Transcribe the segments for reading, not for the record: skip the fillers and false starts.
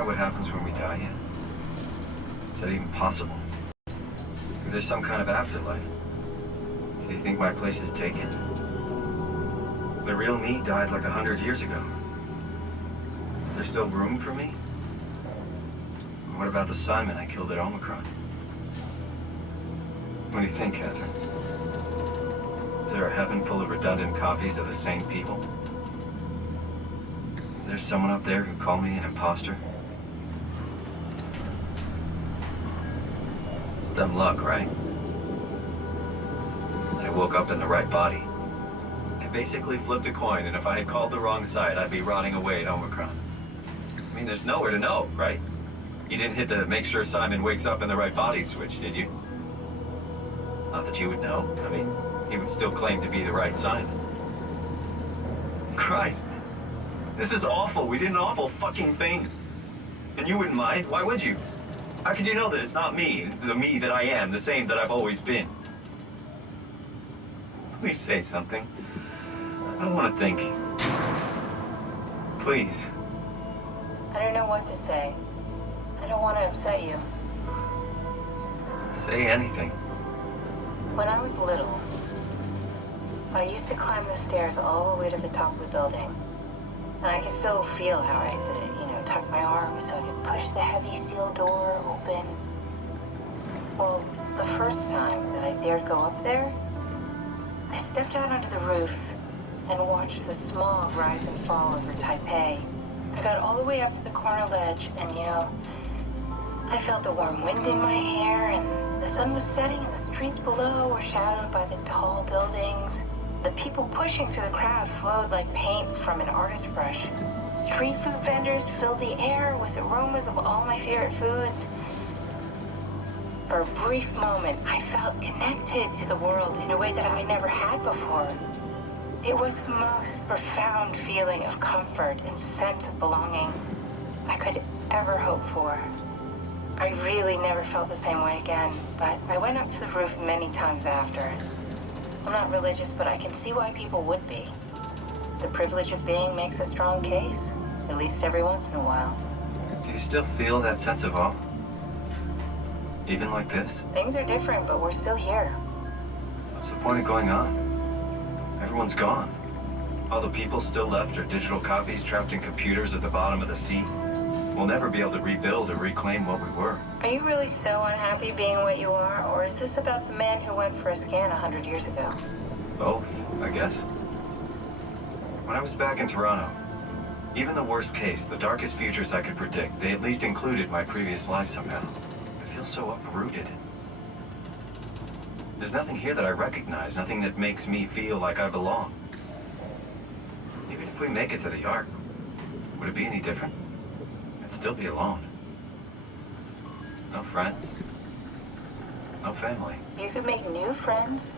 out what happens when we die yet? Is that even possible? Is there some kind of afterlife? Do you think my place is taken? The real me died like 100 years ago. Is there still room for me? And what about the Simon I killed at Omicron? What do you think, Catherine? Is there a heaven full of redundant copies of the same people? Is there someone up there who called me an imposter? It's dumb luck, right? I woke up in the right body. I basically flipped a coin, and if I had called the wrong side, I'd be rotting away at Omicron. I mean, there's nowhere to know, right? You didn't hit the make sure Simon wakes up in the right body switch, did you? Not that you would know. I mean, he would still claim to be the right Simon. Christ. This is awful. We did an awful fucking thing. And you wouldn't mind? Why would you? How could you know that it's not me, the me that I am, the same that I've always been? Please say something. I don't want to think. Please. I don't know what to say. I don't want to upset you. Say anything. When I was little, I used to climb the stairs all the way to the top of the building. And I can still feel how I had to, tuck my arms so I could push the heavy steel door open. Well, the first time that I dared go up there, I stepped out onto the roof and watched the smog rise and fall over Taipei. I got all the way up to the corner ledge and, I felt the warm wind in my hair and the sun was setting and the streets below were shadowed by the tall buildings. The people pushing through the crowd flowed like paint from an artist's brush. Street food vendors filled the air with aromas of all my favorite foods. For a brief moment, I felt connected to the world in a way that I never had before. It was the most profound feeling of comfort and sense of belonging I could ever hope for. I really never felt the same way again, but I went up to the roof many times after. I'm not religious, but I can see why people would be. The privilege of being makes a strong case, at least every once in a while. Do you still feel that sense of awe? Even like this? Things are different, but we're still here. What's the point of going on? Everyone's gone. All the people still left are digital copies trapped in computers at the bottom of the sea. We'll never be able to rebuild or reclaim what we were. Are you really so unhappy being what you are, or is this about the man who went for a scan 100 years ago? Both, I guess. When I was back in Toronto, even the worst case, the darkest futures I could predict, they at least included my previous life somehow. I feel so uprooted. There's nothing here that I recognize, nothing that makes me feel like I belong. Even if we make it to the Ark, would it be any different? I'd still be alone. No friends. No family. You could make new friends.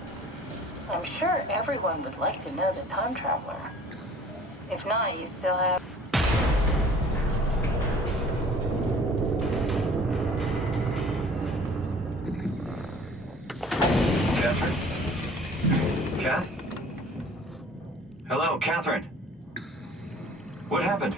I'm sure everyone would like to know the time traveler. If not, you still have... Catherine? Kath? Hello, Catherine. What happened?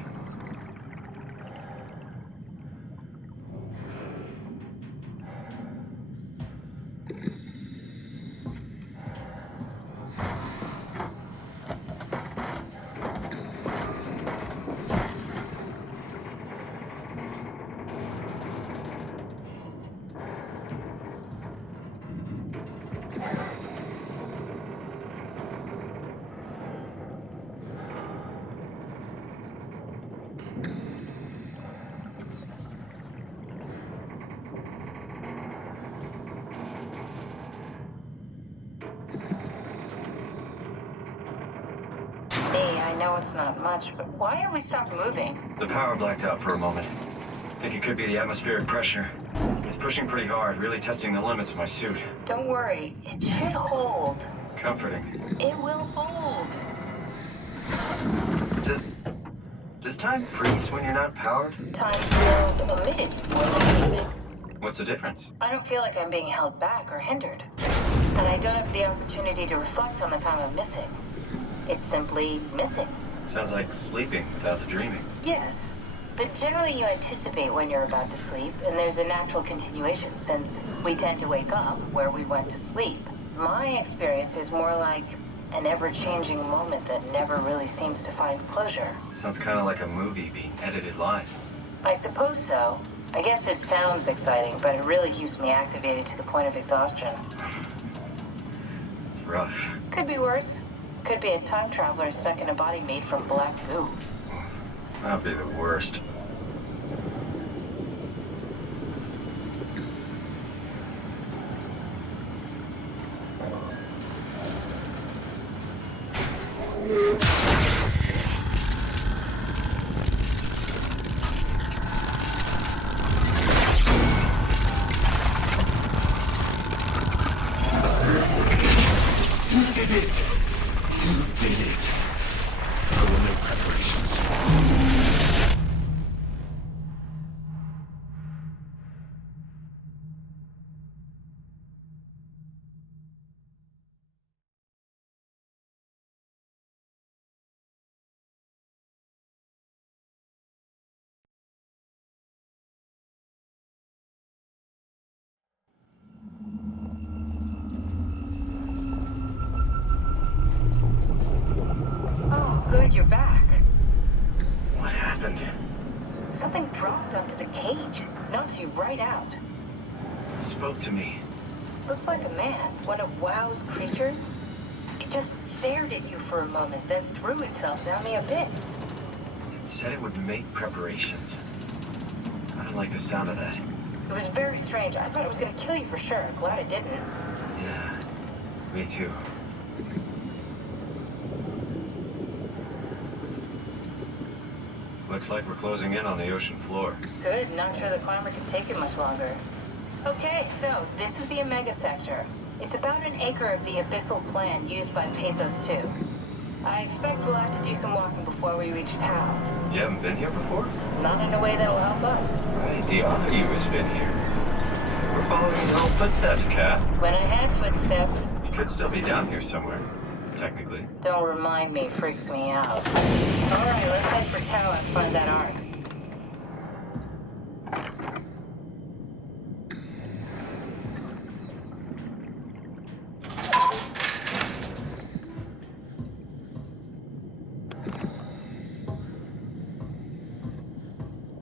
I know it's not much, but why have we stopped moving? The power blacked out for a moment. Think it could be the atmospheric pressure. It's pushing pretty hard, really testing the limits of my suit. Don't worry, it should hold. Comforting. It will hold. Does time freeze when you're not powered? Time feels omitted more than needed. What's the difference? I don't feel like I'm being held back or hindered. And I don't have the opportunity to reflect on the time I'm missing. It's simply missing. Sounds like sleeping without the dreaming. Yes. But generally you anticipate when you're about to sleep, and there's a natural continuation since we tend to wake up where we went to sleep. My experience is more like an ever-changing moment that never really seems to find closure. Sounds kind of like a movie being edited live. I suppose so. I guess it sounds exciting, but it really keeps me activated to the point of exhaustion. It's rough. Could be worse. Could be a time traveler stuck in a body made from black goo. That'd be the worst. You did it! You did it! I will make preparations. Oh, good, you're back. What happened? Something dropped onto the cage. Knocked you right out. It spoke to me. Looked like a man, one of WoW's creatures. It just stared at you for a moment, then threw itself down the abyss. It said it would make preparations. I don't like the sound of that. It was very strange. I thought it was gonna kill you for sure. Glad it didn't. Yeah, me too. Looks like we're closing in on the ocean floor. Good, not sure the climber can take it much longer. Okay, so this is the Omega Sector. It's about an acre of the abyssal plan used by Pathos 2. I expect we'll have to do some walking before we reach town. You haven't been here before? Not in a way that'll help us. Right, the other you has been here. We're following your own footsteps, Kat. When I had footsteps, You could still be down here somewhere, technically. don't remind me, freaks me out. Alright, let's head for Tau and find that arc.